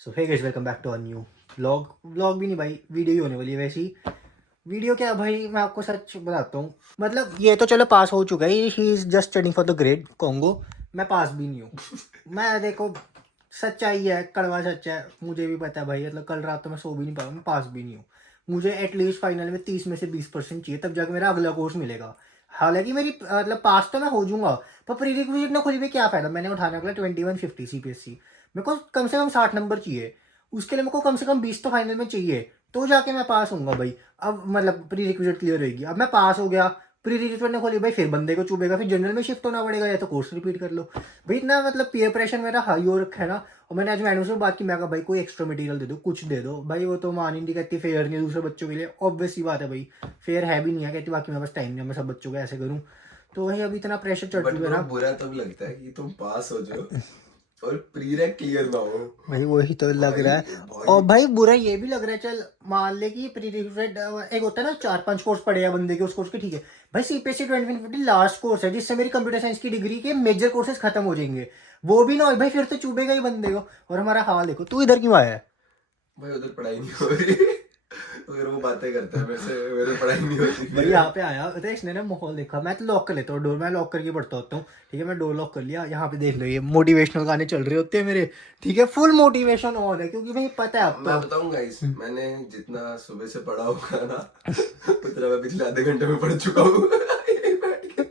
So hey guys, welcome back to a new vlog भी नहीं भाई, वीडियो ही होने वाली है वैसे ही। वीडियो क्या भाई, मैं आपको सच बताता हूँ। मतलब ये तो चलो पास हो चुका है, he is just studying for the grade Congo. मैं पास भी नहीं हूँ। मैं देखो, सच्चाई है, कड़वा सच है, मुझे भी पता है भाई। मतलब कल रात तो मैं सो भी नहीं पाया, मैं पास भी नहीं हूँ। मुझे एटलीस्ट फाइनल में 30 में से 20% चाहिए, तब जाके मेरा अगला कोर्स मिलेगा। हालांकि मेरी मतलब पास तो मैं हो जाऊंगा, पर प्री रिक्विजिट ना खुद भी क्या फायदा। मैंने उठाने अगला 2150 CPSC। मेरे को कम से कम 60 नंबर चाहिए। उसके लिए मेरे को कम से कम 20 तो फाइनल में चाहिए, तो जाके मैं पास होऊंगा भाई। अब मतलब प्री रिक्विजिट क्लियर होगी, अब मैं पास हो गया। प्री रिक्विजिट ने खोली भाई, फिर बंदे को चुभेगा, फिर जनरल में शिफ्ट होना पड़ेगा, या तो कोर्स रिपीट कर लो। भाई इतना मतलब पीयर प्रेशर मेरा हाई हो रखा है ना। और मैंने आज मैडम से बात की, मैं कहा भाई कोई एक्स्ट्रा मटेरियल दे दो, कुछ दे दो भाई। वो तो मान ही नहीं, कहती फेयर नहीं है दूसरे बच्चों के लिए। ऑब्वियस सी बात है भाई, फेयर है भी नहीं है। कहती बाकी मेरे पास टाइम नहीं है, मैं सब बच्चों को ऐसे करूँ। तो भाई अभी इतना प्रेशर चढ़ बट चुका है ब्रो ना। बुरा तब लगता है कि तुम पास हो जाओ और प्री रैंक क्लियर ना हो। भाई वही तो लग भाई रहा है। भाई और भाई बुरा ये भी लग रहा है, चल मान ले कि प्री रिक्विजिट एक होता है ना, 4-5 कोर्स पड़े हैं बंदे के, उस कोर्स के ठीक है। भाई CPSC 2050 लास्ट कोर्स है, जिससे मेरी कंप्यूटर साइंस की डिग्री के मेजर कोर्सेज खत्म हो जाएंगे। वो भी ना हो भाई, फिर तो चुभेगा ही बंदे को। और हमारा हाल देखो, तू इधर क्यों आया है? भाई उधर पढ़ाई नहीं हो रही। फिर वो बातें करता है मेरे से, मेरे पढ़ाई नहीं होती भाई फिर। यहाँ पे आया तो इसने ना माहौल देखा। मैं तो लॉक कर लेता हूँ डोर, मैं लॉक करके पढ़ता होता हूँ। ठीक है, मैं डोर लॉक कर लिया। यहाँ पे देख लो, ये मोटिवेशनल गाने चल रहे होते हैं मेरे। ठीक है, फुल मोटिवेशन ऑन है, क्योंकि भाई पता है अब मैं तो। बताऊं गाइस, मैंने जितना सुबह से पढ़ा होगा ना उतना मैं पिछले आधे घंटे में पढ़ चुका हूँ। यहीं बैठ के।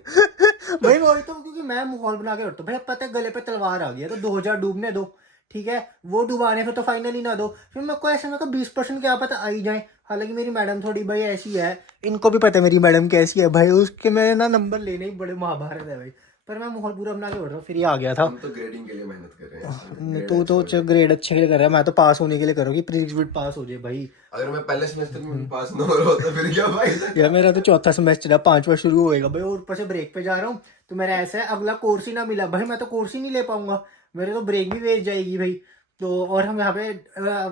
भाई वही तो, क्योंकि मैं माहौल बना के रखता हूँ भाई। अब पता है गले पे तलवार आ गई है, तो 2000 डूबने दो। ठीक है, वो डुबाने फिर तो फाइनल ही ना दो। फिर मेरे को ऐसे, मेरे को 20% क्या पता आ ही जाए। हालांकि मेरी मैडम थोड़ी भाई ऐसी है, इनको भी पता है मेरी मैडम कैसी है भाई। उसके मेरे ना नंबर लेने ही बड़े महाभारत है भाई। पर मैं माहौल पूरा बना के बैठ रहा हूँ, फिर ये आ गया था। हम तो ग्रेडिंग के लिए मेहनत कर रहे हैं असल में, ग्रेड तू अच्छा तो हो जाए। ग्रेड अच्छे के लिए कर रहा है, मैं तो पास होने के लिए कर रहा हूँ कि प्री रिक्विजिट पास हो जाए भाई। अगर मैं पहले सेमेस्टर में भी पास ना हो रहा होता फिर क्या फायदा यार था। मेरा तो चौथा सेमेस्टर है, 5वां शुरू होएगा भाई, और ऊपर से ब्रेक पे जा रहा हूँ। तो मेरा ऐसा है, अगला कोर्स ही ना मिला भाई, मैं तो कोर्स ही नहीं ले पाऊंगा। मेरे तो ब्रेक भी वेस्ट जाएगी भाई। तो और हम यहाँ पे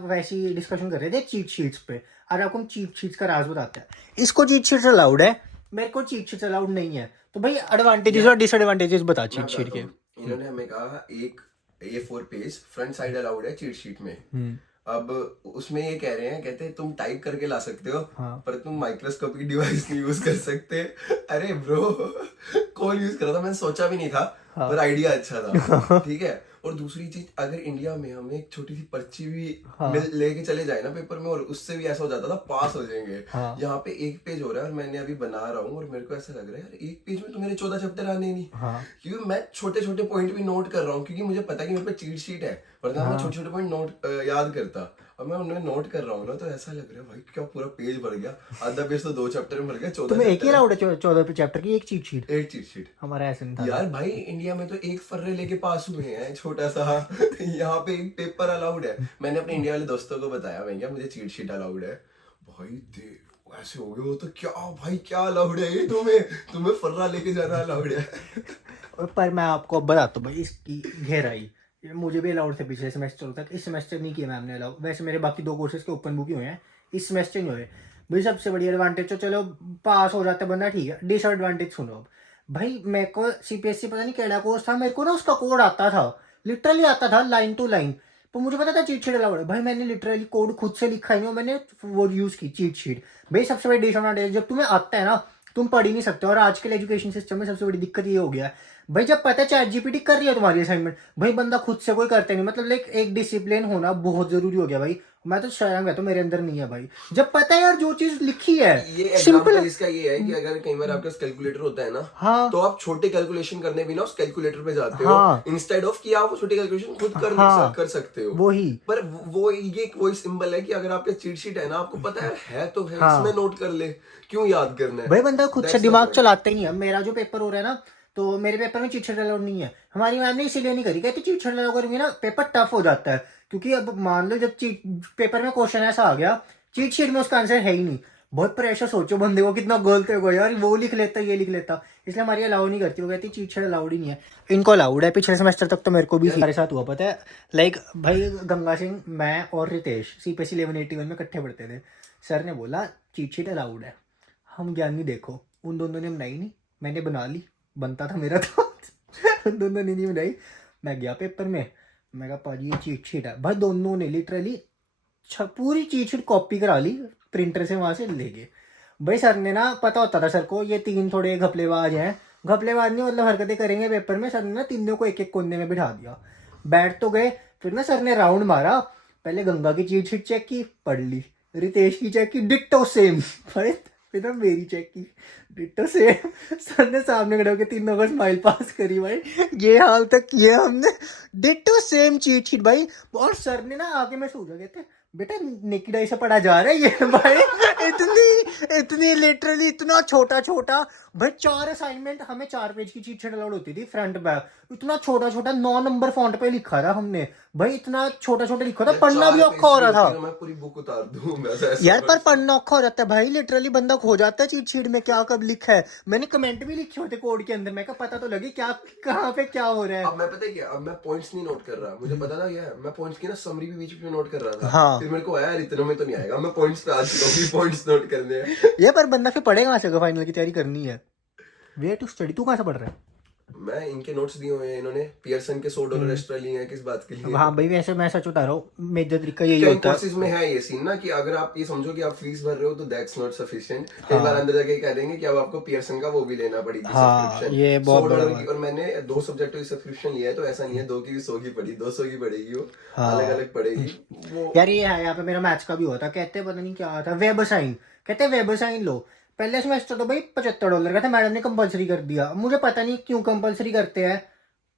वैसी डिस्कशन कर रहे थे चीट शीट्स पे। और आपको हम चीट शीट्स का राज बताते हैं। इसको चीट शीट्स अलाउड है, मेरे को चीट शीट्स अलाउड नहीं है। तो भाई एडवांटेजेस और यार डिसएडवांटेजेस बता मैं चीट शीट बताता के। हूँ, इन्होंने हमें कहा एक A4 page front side allowed है चीट शीट में। हम्म। अब उसमें ये कह रहे हैं, कहते हैं तुम टाइप करके ला सकते हो हाँ पर तुम माइक्रोस्कोपिक डिवाइस नहीं यूज कर सकते। अरे ब्रो, कौन यूज कर रहा था, मैंने सोचा भी नहीं था। पर हाँ। आइडिया अच्छा था। ठीक है। और दूसरी चीज, अगर इंडिया में हमें एक छोटी सी पर्ची भी हाँ। मिल लेके चले जाए ना पेपर में, और उससे भी ऐसा हो जाता था पास हो जाएंगे। हाँ। यहाँ पे एक पेज हो रहा है और मैंने अभी बना रहा हूँ, और मेरे को ऐसा लग रहा है यार एक पेज में तो मेरे 14 चैप्टर आने ही नहीं। हाँ। क्योंकि मैं छोटे छोटे पॉइंट भी नोट कर रहा हूँ, क्योंकि मुझे पता है कि मेरे पे चीट शीट है, वरना मैं छोटे हाँ। छोटे पॉइंट नोट याद करता। अब मैं उन्हें नोट कर रहा हूँ ना, तो ऐसा लग रहा है भाई क्या पूरा पेज भर गया। आधा पेज तो 2 चैप्टर में भर गया, 14 तुम्हें एक ही चैप्टर है। अलाउड है 14 चैप्टर की एक चीट शीट? एक चीट शीट। हमारा ऐसे नहीं था भाई। यार भाई इंडिया में तो एक फर्रे लेके पास हुए हैं छोटा सा। यहाँ पे एक पेपर अलाउड है। मैंने अपने इंडिया वाले दोस्तों को बताया, मैं क्या मुझे चीट शीट अलाउड है। भाई दे ऐसे हो गए वो तो, क्या भाई क्या अलाउड है ये, तुम्हें तुम्हें फर्रा लेके जाना अलाउड है। और पर मैं आपको अब बताता हूँ भाई इसकी गहराई। ये मुझे भी अलाउड थे पिछले सेमेस्टर तक, इस सेमेस्टर नहीं किया मैम ने अलाउड। वैसे मेरे बाकी 2 कोर्सेज के ओपन बुक ही हुए हैं, इस सेमेस्टर नहीं हुए। भाई सबसे बड़ी एडवांटेज तो चलो पास हो जाता है बंदा, ठीक है। डिसएडवांटेज सुनो अब। भाई मेरे को CPSC पता नहीं केड़ा कोर्स था, मेरे को ना उसका कोड आता था, लिटरली आता था लाइन टू लाइन। तो मुझे पता था चीट शीट अलाउड है भाई, मैंने लिटरली कोड खुद से लिखा ही नहीं, मैंने वो यूज की चीट शीट। भाई सबसे बड़ी डिसएडवांटेज, जब तुम्हें आता है ना, तुम पढ़ ही नहीं सकते। और आजकल एजुकेशन सिस्टम में सबसे बड़ी दिक्कत ये हो गया है भाई, जब पता है ChatGPT कर रही है तुम्हारी असाइनमेंट, भाई बंदा खुद से कोई करते नहीं। मतलब लाइक एक डिसिप्लिन होना बहुत जरूरी हो गया भाई। मैं तो शर्म है, तो मेरे अंदर नहीं है भाई। जब पता है यार जो चीज लिखी है, ये सिंपल। एग्जाम्पल इसका ये है कि अगर कई बार आपके पास कैलकुलेटर होता है ना, हाँ। तो आप छोटे कैलकुलेशन करने भी ना उस कैलकुलेटर पे जाते हो, हाँ। इंस्टेड ऑफ कि आप वो छोटे कैलकुलेशन खुद हाँ। कर सकते हो। वही। पर वो ये वही सिंबल है कि अगर आपके चीट शीट है ना, आपको पता है तो है, इसमें हाँ नोट कर ले, क्यों याद करना है। भाई बंदा खुद से दैट्स द दिमाग पॉइंट। चलाता ही नहीं है। मेरा जो पेपर हो रहा है ना, तो मेरे पेपर में चीट शीट अलाउड नहीं है। हमारी मैम ने इसीलिए नहीं करी, कहती चीट शीट अलाउ करेंगे ना पेपर टफ हो जाता है। क्योंकि अब मान लो जब चीट पेपर में क्वेश्चन ऐसा आ गया, चीट शीट में उसका आंसर है ही नहीं, बहुत प्रेशर। सोचो बंदे को कितना गलत होगा यार, वो लिख लेता ये लिख लेता। इसलिए हमारी अलाउ नहीं करती, वो कहती चीट शीट अलाउड ही नहीं है। इनको अलाउड है, पिछले सेमेस्टर तक तो मेरे को भी यार हमारे साथ हुआ पता है। लाइक भाई गंगा सिंह, मैं और रितेश CPSC 1181 में इकट्ठे पढ़ते थे। सर ने बोला चीट शीट अलाउड है। हम ज्ञानी देखो, उन दोनों ने बनाई नहीं, मैंने बना ली। बनता था मेरा तो। उन दोनों ने नहीं बनाई। मैं गया पेपर में, मैं कहा पाजी ये चीट शीट है भाई। दोनों ने लिटरली पूरी चीट शीट कॉपी करा ली प्रिंटर से, वहां से ले गए भाई। सर ने ना, पता होता था सर को ये तीन थोड़े घपलेबाज हैं, घपलेबाज नहीं मतलब हरकतें करेंगे पेपर में। सर ने ना तीनों को एक एक कोने में बिठा दिया, बैठ तो गए। फिर ना सर ने राउंड मारा, पहले गंगा की चीट शीट चेक की, पढ़ ली, रितेश की चेक की, डिट्टो सेम भाई। फिर ना मेरी चेक की, डिट्टो सेम। सर ने सामने खड़े होकर तीनों को स्माइल पास करी भाई, ये हाल तक किया हमने, डिट्टो सेम चीट शीट भाई। और सर ने ना आगे में सूझा, कहते बेटा नेकिडाई से पढ़ा जा रहा है ये भाई। इतनी लिटरली इतना छोटा छोटा भाई। 4 असाइनमेंट, हमें 4 पेज की चीट शीट अलाउड होती थी फ्रंट बैक, इतना छोटा छोटा 9 नंबर फॉन्ट पे लिखा था हमने भाई, इतना छोटा छोटा लिखा था, पढ़ना भी औखा हो रहा था। मैं पूरी बुक उतार दूं वैसे ऐसा यार पर पढ़ना औखा हो जाता है भाई, लिटरली बंदा खो जाता है चीट शीट में, क्या कब लिखा है। मैंने कमेंट भी लिखे होते कोड के अंदर, मैं कहा पता तो लगे क्या कहाँ पे क्या हो रहा है। अब मैं पता है क्या, अब मैं पॉइंट्स नहीं नोट कर रहा, मुझे पता था क्या, मैं पॉइंट्स की ना समरी भी बीच में नोट कर रहा था। हाँ। फिर मेरे को आया यार इतनों में तो नहीं आएगा, मैं पॉइंट्स पे आ चुका हूँ, पॉइंट्स नोट करने हैं। ये पर बंदा फिर पढ़ेगा कहाँ से, फाइनल की तैयारी करनी है। वे टू स्टडी, तू कहाँ से पढ़ रहा है? मैं इनके नोट्स दिए हुए हैं, इन्होंने पियर्सन के $100 एक्स्ट्रा लिए हैं, किस बात के लिए? हाँ भाई वैसे मैं सच बता रहा हूँ, मेजर तरीका यही कई होता है। कोर्सेज में है ये सीन ना कि अगर आप ये समझो कि आप फीस भर रहे हो तो दैट्स नॉट सफिशिएंट। कई बार अंदर जाके कह देंगे कि अब आपको पियर्सन का वो भी लेना पड़ेगी सब्सक्रिप्शन, ये बहुत $100 बड़ा की। और मैंने 2 सब्जेक्टों की सब्सक्रिप्शन लिया है, तो ऐसा नहीं है 2 की भी 100 की पड़ी, 200 की पड़ेगी, वो अलग अलग पड़ेगी वो। यार ये है, यहाँ पे मेरा मैथ्स का भी हुआ था, कहते पता नहीं क्या था, वेब साइन, कहते वेब साइन लो। पहले सेमेस्टर तो भाई $75 का था, मैडम ने कंपलसरी कर दिया। मुझे पता नहीं क्यों कंपलसरी करते हैं,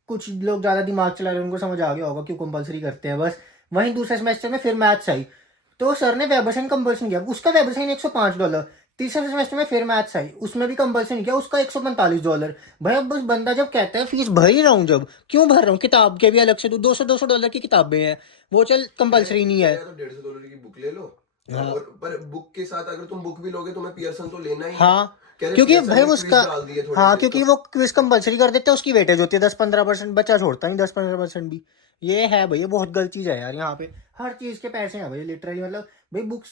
कुछ लोग ज्यादा दिमाग चला रहे हैं, उनको समझ आ गया होगा क्यों कंपलसरी करते हैं बस। वहीं दूसरे सेमेस्टर में फिर मैथ्स आई, तो सर ने वेब साइन कंपल्सन किया, उसका वेब साइन $105। तीसरे सेमेस्टर में फिर मैथ्स आई, उसमें भी कंपल्सन किया, उसका $145। भाई अब बस बंदा जब कहता है फीस भर ही रहा हूँ, जब क्यों भर रहा हूँ, किताब के भी अलग से $200 की किताबें हैं, वो चल कंपल्सरी नहीं है। या तो $150 की बुक ले लो, और पर बुक के साथ अगर तुम बुक भी लोगे तो मैं पियर्सन तो लेना ही है। हाँ कह रहे क्योंकि पियर्सन भाई ने क्विज उसका, डाल दिए थोड़े हाँ से, क्योंकि तो वो क्विज कंपलसरी कर देते हैं, उसकी वेटेज होती है 10-15%, बच्चा छोड़ता नहीं 10-15% भी। ये है भाई, ये बहुत गलत चीज है यार, यहाँ पे हर चीज के पैसे हैं भाई लिटरली। मतलब भाई बुक्स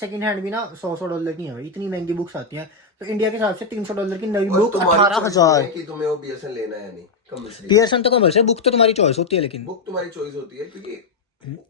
सेकंड हैंड भी ना $100 की है भाई, इतनी महंगी बुक्स आती हैं। तो इंडिया के हिसाब से $300 की नई और बुक तुम्हारी choice 18,000। नहीं है कि तुम्हें वो पियर्सन लेना है या नहीं, कंपल्सरी। पियर्सन तो कंपलसरी, बुक तो तुम्हारी चॉइस होती है लेकिन। बुक तुम्हारी चॉइस होती है, क्योंकि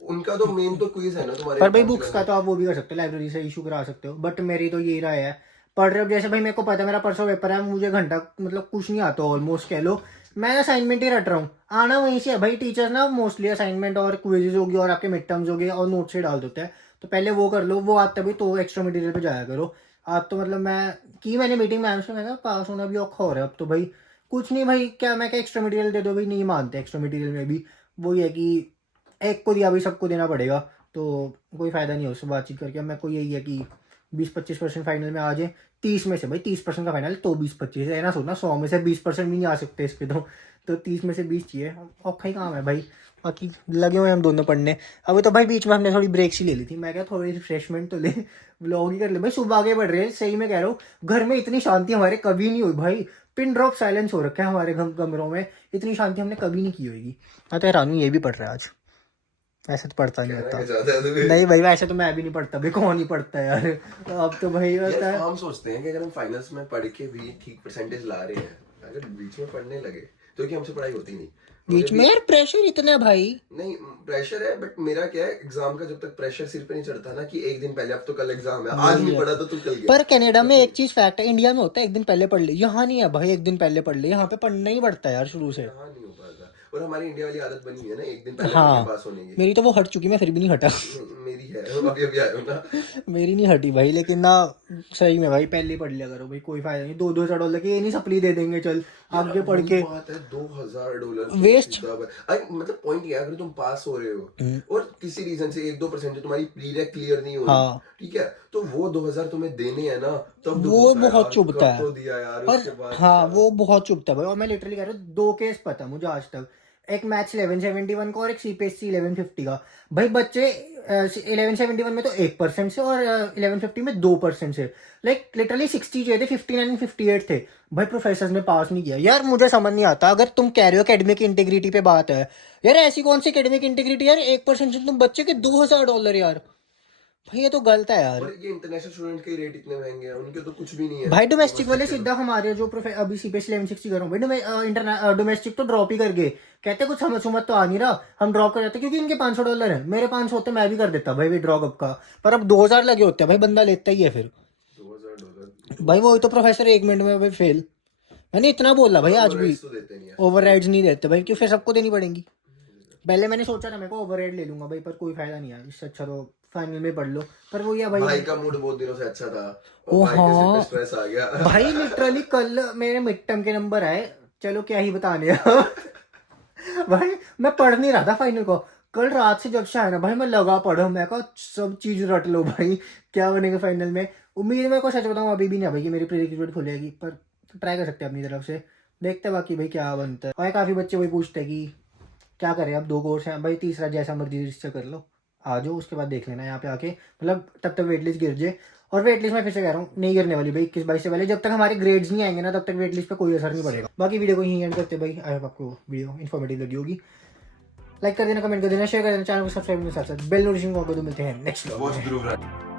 उनका तो मेन तो क्विज है ना तुम्हारे पर भाई हिसाब से बुक्स का करना। तो आप वो भी कर सकते हो, लाइब्रेरी से इशू करा सकते हो, बट मेरी तो यही राय है। पढ़ रहे हो जैसे भाई, मेरे को पता है मेरा परसों पेपर है, मुझे घंटा मतलब कुछ नहीं आता ऑलमोस्ट कह लो, मैं असाइनमेंट ही रट रहा हूँ, आना वहीं से है भाई। टीचर ना मोस्टली असाइनमेंट और क्विजेज होगी और आपके मिड टर्म्स हो गए और नोट्स से डाल देते हैं, तो पहले वो कर लो, वो आता है भाई, तो एक्स्ट्रा मटेरियल पे जाया करो आप। तो मतलब मैंने मीटिंग मैम से, मैं पास होना भी औखा हो रहा है अब तो भाई। कुछ नहीं भाई, क्या मैं क्या एक्स्ट्रा मटेरियल दे दो भाई, नहीं मानते एक्स्ट्रा मटेरियल में भी। वही है कि एक को दिया भाई सबको देना पड़ेगा, तो कोई फायदा नहीं है उससे बातचीत करके। मेरे को यही है कि 20-25% फाइनल में आ जाए, 30 में से भाई 30% का फाइनल, तो 20-25 है ना, सोचना 100 में से 20% भी नहीं आ सकते इस पे, तो 30 में से 20 चाहिए, औखा ही काम है भाई। बाकी लगे हुए हम दोनों पढ़ने। अभी तो भाई बीच में हमने थोड़ी ब्रेक सी ले ली थी, मैं क्या थोड़ी रिफ्रेशमेंट तो ले, व्लॉग ही कर ले भाई। सुबह आगे बढ़ रहे हैं, सही में कह रहा हूँ, घर में इतनी शांति हमारे कभी नहीं हुई भाई, पिन ड्रॉप साइलेंस हो रखा है हमारे कमरों में, इतनी शांति हमने कभी नहीं की होगी। मैं तो हैरान हूँ ये भी पढ़ रहा है आज, ऐसे तो पढ़ता नहीं कहना होता। क्या चाहता है तुम्हें? नहीं भाई वैसे तो मैं भी नहीं पढ़ता भाई, कौन ही पढ़ता है यार, अब तो भाई यार होता है। हम सोचते हैं कि अगर हम फाइनल्स में पढ़ के भी ठीक परसेंटेज ला रहे हैं, अगर बीच में पढ़ने लगे तो कि हमसे पढ़ाई होती नहीं। बीच में यार प्रेशर इतना है भाई। नहीं प्रेशर है, बट मेरा क्या है, एग्जाम का जब तक प्रेशर सिर पे नहीं चढ़ता ना कि एक दिन पहले, अब तो कल एग्जाम है, आज नहीं पढ़ा तो तू कल गया। पर कनाडा में एक चीज फैक्ट है, इंडिया में होता है एक दिन पहले पढ़ ले, यहाँ नहीं है भाई, एक दिन पहले पढ़ ले, यहाँ पे पढ़ना ही पड़ता है यार शुरू से। यहाँ नहीं हो पाता, और हमारी इंडिया वाली आदत बनी हुई है ना एक दिन पहले हाँ पढ़ के पास होने की। मेरी तो वो हट चुकी, मैं फिर भी नहीं हटा। मेरी है, अभी अभी आए हो ना। मेरी नहीं हटी भाई, लेकिन ना सही में भाई पहले ही पढ़ लिया करो भाई, कोई फायदा नहीं, $2,000 की ये नहीं सप्ली दे देंगे चल आगे पढ़ के। बात है $2,000 Waste। मतलब पॉइंट ये है, अगर तुम पास हो रहे हो और किसी रीजन से 1-2% जो तुम्हारी प्रीरेक क्लियर नहीं हो रही, ठीक है, तो वो 2,000 तुम्हें देने हैं ना, तब दुख वो होता है बहुत यार, चुभता कर है। तो दिया यार और उसके बाद हाँ क्या। वो बहुत चुभता है भाई, और मैं लिटरली कह रहा हूँ 2 केस पता मुझे आज तक, एक मैथ्स 1171 का और एक CPSC 1150 का। भाई बच्चे 1171 में तो 1% से और 1150 में 2% से, लाइक लिटरली 60 चाहिए थे, 59 एंड 58 थे भाई, प्रोफेसर ने पास नहीं किया। यार मुझे समझ नहीं आता, अगर तुम कह रहे हो एकेडमिक इंटीग्रिटी पे बात है, यार ऐसी कौन सी एकेडमिक इंटीग्रिटी यार, 1% से तुम बच्चे के $2,000 यार, भाई ये तो गलत है यार। और ये इंटरनेशनल स्टूडेंट के रेट इतने महंगे हैं, उनके तो कुछ भी नहीं है भाई डोमेस्टिक वाले सीधा हमारे जो अभी सीपीएस 1160 कर रहा हूँ भाई, डोमेस्टिक तो ड्रॉप ही कर गए, कहते कुछ समझ तो आ नहीं रहा, हम ड्रॉप कर जाते क्योंकि इनके $500 है, मेरे 500 होते मैं भी कर देता भाई विड्रॉ कब का, पर अब 2000 लगे होते हैं भाई, बंदा लेता ही है फिर। $2000 भाई वही तो प्रोफेसर 1 मिनट में भाई फेल, मैंने इतना बोला भाई आज भी, तो देते नहीं है। ओवर नहीं देते भाई, क्यों फिर सबको देनी पड़ेंगी। पहले मैंने सोचा था मेरे को ओवर ले लूंगा भाई, पर कोई फायदा नहीं है, इससे अच्छा तो फाइनल में पढ़ लो, पर वो ये भाई भाई का मूड बहुत दिनों से अच्छा था और ओ भाई के सिर पे हाँ स्ट्रेस आ गया। भाई लिटरली कल मेरे मिड टर्म के नंबर आए, चलो क्या ही बताने भाई मैं पढ़ नहीं रहा था फाइनल को, कल रात से जब से आया ना भाई मैं लगा पढ़ो, मैं कहा सब चीज रट लो भाई, क्या बनेगा फाइनल में। उम्मीद मेरे को सच बताऊं अभी भी नहीं है भाई कि मेरी प्री रिक्रूट खुलेगी, पर ट्राई कर सकते हैं अपनी तरफ से, देखते हैं बाकी भाई क्या बनता है। और काफी बच्चे वही पूछते हैं कि क्या करें, अब 2 कोर्स हैं भाई, तीसरा जैसा मर्जी रजिस्टर कर लो, आ जाओ उसके बाद देख लेना यहाँ पे आके, मतलब तब तक वेट लिस्ट गिर जाए। और वेट लिस्ट में फिर से कह रहा हूँ नहीं गिरने वाली भाई 21-22 से पहले, जब तक हमारे ग्रेड्स नहीं आएंगे ना तब तक वेट लिस्ट पे कोई असर नहीं पड़ेगा। बाकी वीडियो को यहीं एंड करते भाई, आई होप आपको वीडियो इन्फॉर्मेटिव लगी होगी, लाइक कर देना, कमेंट कर देना, शेयर कर देना, चैनल को सब्सक्राइब करने के साथ साथ बेल नोटिफिकेशन को मिलते हैं नेक्स्ट।